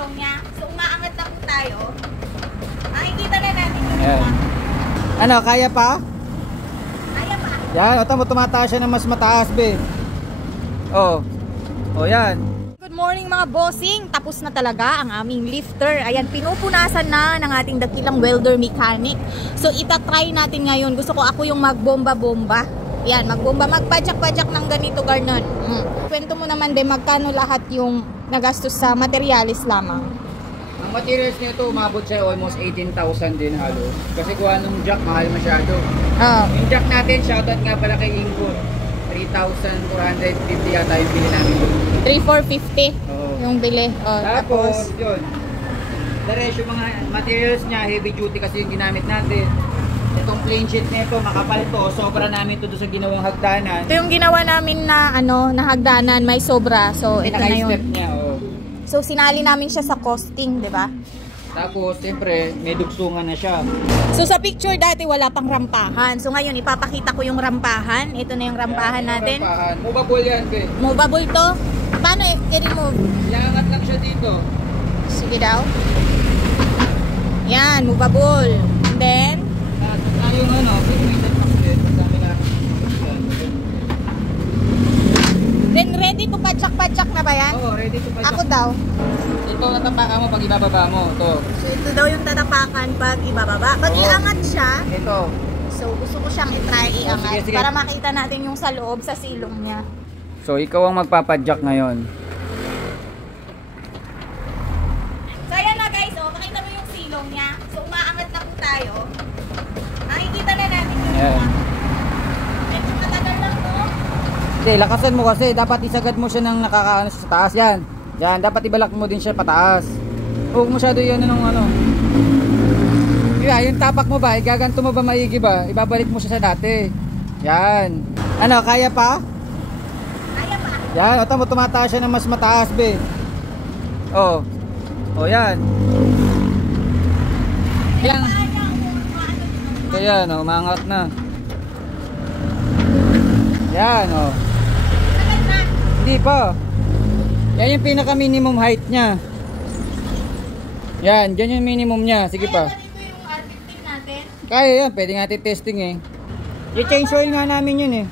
silong niya. So umaangat na po tayo. Makikita na natin yung Ayan. Ano, kaya pa? Kaya pa. Yan, o tamo, tumataas siya ng mas mataas, be. Oh. O yan. Good morning mga bossing. Tapos na talaga ang aming lifter. Ayan, pinupunasan na ng ating dakilang welder mechanic. So itatry natin ngayon. Gusto ko ako yung magbomba-bomba. Ayan, magbomba, magpadyak-padyak ng ganito, Garnon. Kwento mo naman din magkano lahat yung nagastos sa materialis lamang. Ang materials nito, umabot siya almost 18,000 din halo. Kasi kuha nung jack, mahal masyado. Yung jack natin, shoutout nga pala kay Ingo. 3,450 yata yung bili namin doon. 3,450 yung bili. Tapos, yun. The rest, yung mga materials niya, heavy duty kasi yung ginamit natin. Itong plain sheet nito, makapal to. Sobra namin to doon sa ginawang hagdanan. Ito yung ginawa namin na, na hagdanan, may sobra. So, ito na yun. Step niya, So, sinali namin siya sa costing, di ba? Tapos, siyempre, may dugsungan na siya. So, sa picture dati, wala pang rampahan. So, ngayon, ipapakita ko yung rampahan. Ito na yung rampahan natin. Rampahan. Movable yan, be. Movable to? Paano i-remove? Iangat lang siya dito. Sige daw. Yan, movable. And then, yung then ready to padyak-padyak na ba yan? Oo, ready to padyak. Ako daw. Ito, tatapakan mo pag ibababa mo. Ito. So, ito daw yung tatapakan pag ibababa. Pag iangat siya, ito. So, gusto ko siyang i-try iangat sige. para makita natin yung sa loob, sa silong niya. So, ikaw ang magpapadyak ngayon. So, ayan na guys. Makita mo yung silong niya. So, umaangat na po tayo. Makikita na natin yung medyo matagal lang to. Hindi, lakasan mo kasi. Dapat isagad mo siya ng nakakaano sa taas. Yan. Yan. Dapat ibalak mo din siya pataas. Huwag masyado yun ng ano. Yung tapak mo ba? Igaganto mo ba maigi ba? Ibabalik mo siya sa dati. Yan. Ano, kaya pa? Kaya pa. Yan. O tamo, tumataas siya ng mas mataas, be. Oh. O yan. Yan. So yan, umangat na. Yan, oh. Hindi pa. Yan yung pinaka minimum height niya. Yan, dyan yung minimum niya. Sige pa. Yung R15 natin. Kaya yan, pwede natin testing eh. Yung change oil nga namin yun eh.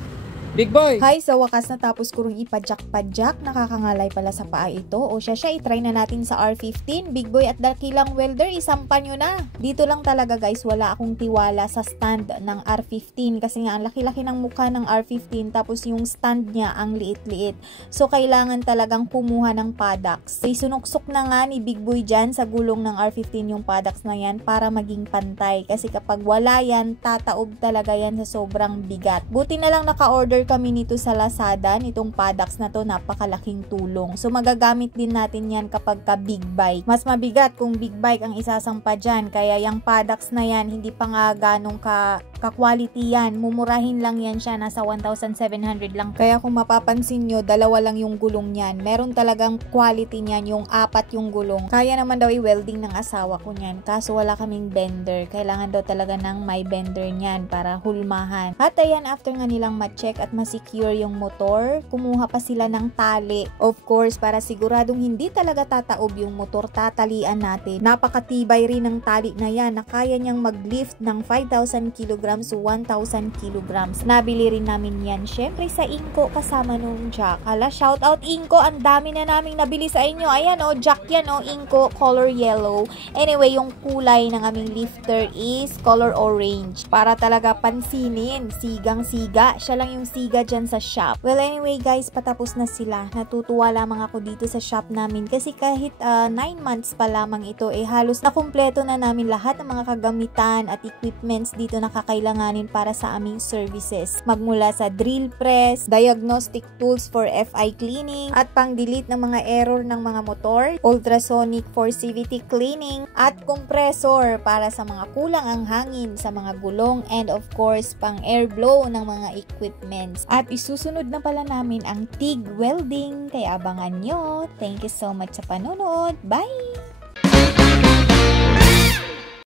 Big boy! Hi, sa wakas natapos ko rin ipadyak-padyak. Nakakangalay pala sa paa ito. O siya, itry na natin sa R15. Big boy at dakilang welder, isampan nyo na. Dito lang talaga guys, wala akong tiwala sa stand ng R15. Kasi nga, ang laki-laki ng mukha ng R15. Tapos yung stand niya, ang liit-liit. So, kailangan talagang kumuha ng paddocks. Isunuksok na nga ni Big Boy dyan sa gulong ng R15 yung paddocks na yan para maging pantay. Kasi kapag wala yan, tataob talaga yan sa sobrang bigat. Buti na lang naka-order kami nito sa Lazada, nitong paddocks na to, napakalaking tulong. So magagamit din natin yan kapag ka big bike. Mas mabigat kung big bike ang isasampa dyan, kaya yung paddocks na yan, hindi pa nga ganong ka-quality yan. Mumurahin lang yan siya, nasa 1,700 lang. Kaya kung mapapansin nyo, dalawa lang yung gulong niyan. Meron talagang quality niyan, yung 4 yung gulong. Kaya naman daw i-welding ng asawa ko niyan, kaso wala kaming bender. Kailangan daw talaga ng may bender niyan para hulmahan. At ayan, after nga nilang ma-check at ma-secure yung motor, kumuha pa sila ng tali. Of course, para siguradong hindi talaga tataob yung motor, tatalian natin. Napakatibay rin ng tali na yan na kaya niyang mag-lift ng 5,000 kilograms to 1,000 kilograms. Nabili rin namin yan, syempre sa Inco kasama nung jack. Hala, shout out Inco, ang dami na naming nabili sa inyo. Ayan o, jack yan o, Inco, color yellow. Anyway, yung kulay ng aming lifter is color orange. Para talaga pansinin, sigang-siga. Siya lang yung siga dyan sa shop. Well, anyway guys, patapos na sila. Natutuwa lamang ako dito sa shop namin kasi kahit 9 months pa lamang ito, halos nakumpleto na namin lahat ng mga kagamitan at equipments dito na kakailanganin para sa aming services. Magmula sa drill press, diagnostic tools for FI cleaning, at pang-delete ng mga error ng mga motor, ultrasonic for CVT cleaning, at compressor para sa mga kulang ang hangin sa mga gulong, and of course, pang air blow ng mga equipments. At isusunod na pala namin ang TIG welding, kaya abangan nyo. Thank you so much sa panonood. Bye!